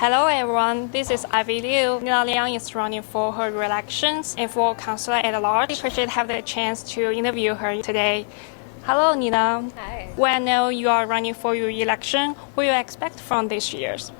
Hello everyone, this is Ivy Liu. NINA Liang is running for her re-election and for councillor at large. I appreciate having the chance to interview her today. Hello Nina. Hi. Well, I know you are running for your election. What do you expect from this year's?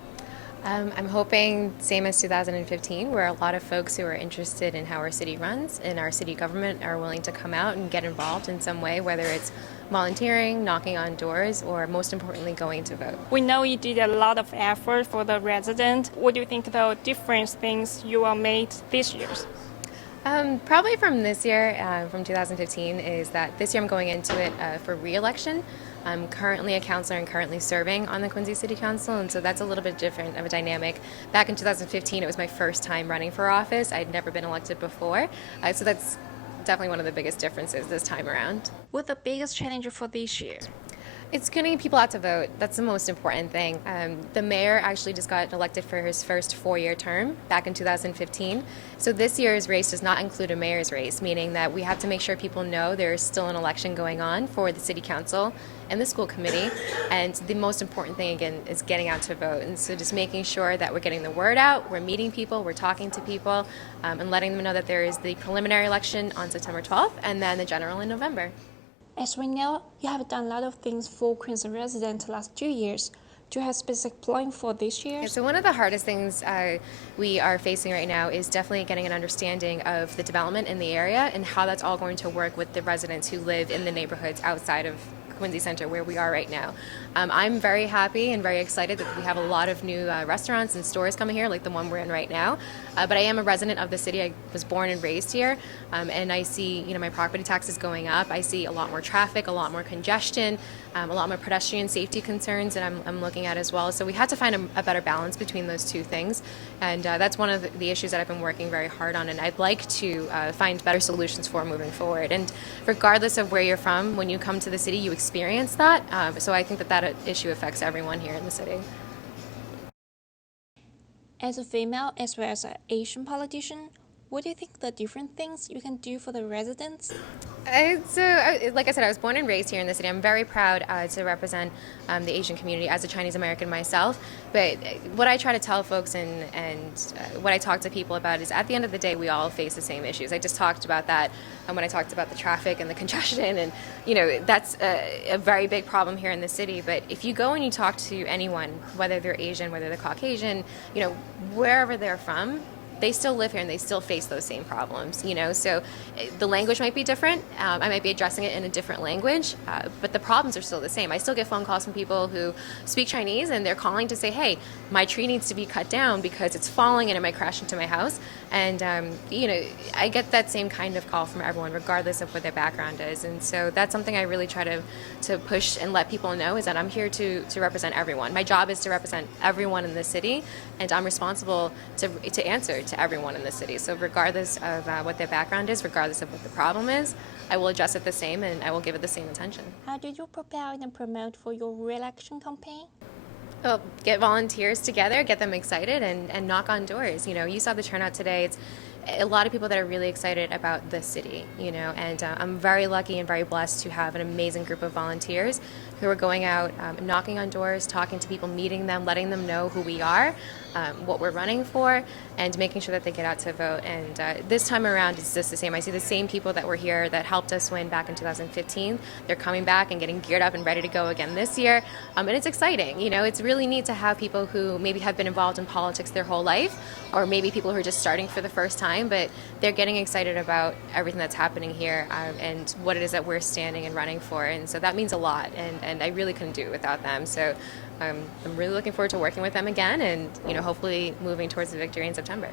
I'm hoping same as 2015, where a lot of folks who are interested in how our city runs and our city government are willing to come out and get involved in some way, whether it's volunteering, knocking on doors, or most importantly, going to vote. We know you did a lot of effort for the resident. What do you think the different things you will make this year? Probably from this year, from 2015, is that this year I'm going into it for re-election. I'm currently a counselor and currently serving on the Quincy City Council, and so that's a little bit different of a dynamic. Back in 2015, it was my first time running for office. I'd never been elected before, so that's definitely one of the biggest differences this time around. What's the biggest challenge for this year? It's getting people out to vote. That's the most important thing. The mayor actually just got elected for his first four-year term back in 2015. So this year's race does not include a mayor's race, meaning that we have to make sure people know there's still an election going on for the city council and the school committee. And the most important thing, again, is getting out to vote. And so just making sure that we're getting the word out, we're meeting people, we're talking to people, and letting them know that there is the preliminary election on September 12th and then the general in November. As we know, you have done a lot of things for Quincy residents the last 2 years. Do you have specific plan for this year? So one of the hardest things we are facing right now is definitely getting an understanding of the development in the area and how that's all going to work with the residents who live in the neighborhoods outside of Quincy Center where we are right now. I'm very happy and very excited that we have a lot of new restaurants and stores coming here, like the one we're in right now. But I am a resident of the city. I was born and raised here, and I see, my property taxes going up. I see a lot more traffic, a lot more congestion, a lot more pedestrian safety concerns that I'm looking at as well. So we had to find a better balance between those two things, and that's one of the issues that I've been working very hard on, and I'd like to find better solutions for moving forward. And regardless of where you're from, when you come to the city, you experience that. So I think that issue affects everyone here in the city. As a female as well as an Asian politician, what do you think the different things you can do for the residents? Like I said, I was born and raised here in the city. I'm very proud to represent the Asian community as a Chinese American myself. But what I try to tell folks and what I talk to people about is at the end of the day, we all face the same issues. I just talked about that when I talked about the traffic and the congestion. And, that's a very big problem here in the city. But if you go and you talk to anyone, whether they're Asian, whether they're Caucasian, wherever they're from, they still live here and they still face those same problems, so the language might be different. I might be addressing it in a different language, but the problems are still the same. I still get phone calls from people who speak Chinese and they're calling to say, hey, my tree needs to be cut down because it's falling and it might crash into my house. And, I get that same kind of call from everyone, regardless of what their background is. And so that's something I really try to push and let people know, is that I'm here to represent everyone. My job is to represent everyone in the city, and I'm responsible to answer to everyone in the city. So regardless of what their background is, regardless of what the problem is, I will address it the same and I will give it the same attention. How did you prepare and promote for your re-election campaign? Well, get volunteers together, get them excited, and knock on doors. You saw the turnout today. It's a lot of people that are really excited about the city, and I'm very lucky and very blessed to have an amazing group of volunteers who are going out, knocking on doors, talking to people, meeting them, letting them know who we are, what we're running for, and making sure that they get out to vote. And this time around, it's just the same. I see the same people that were here that helped us win back in 2015. They're coming back and getting geared up and ready to go again this year, and it's exciting. It's really neat to have people who maybe have been involved in politics their whole life, or maybe people who are just starting for the first time, but they're getting excited about everything that's happening here and what it is that we're standing and running for. And so that means a lot, and I really couldn't do it without them. So I'm really looking forward to working with them again and hopefully moving towards the victory in September.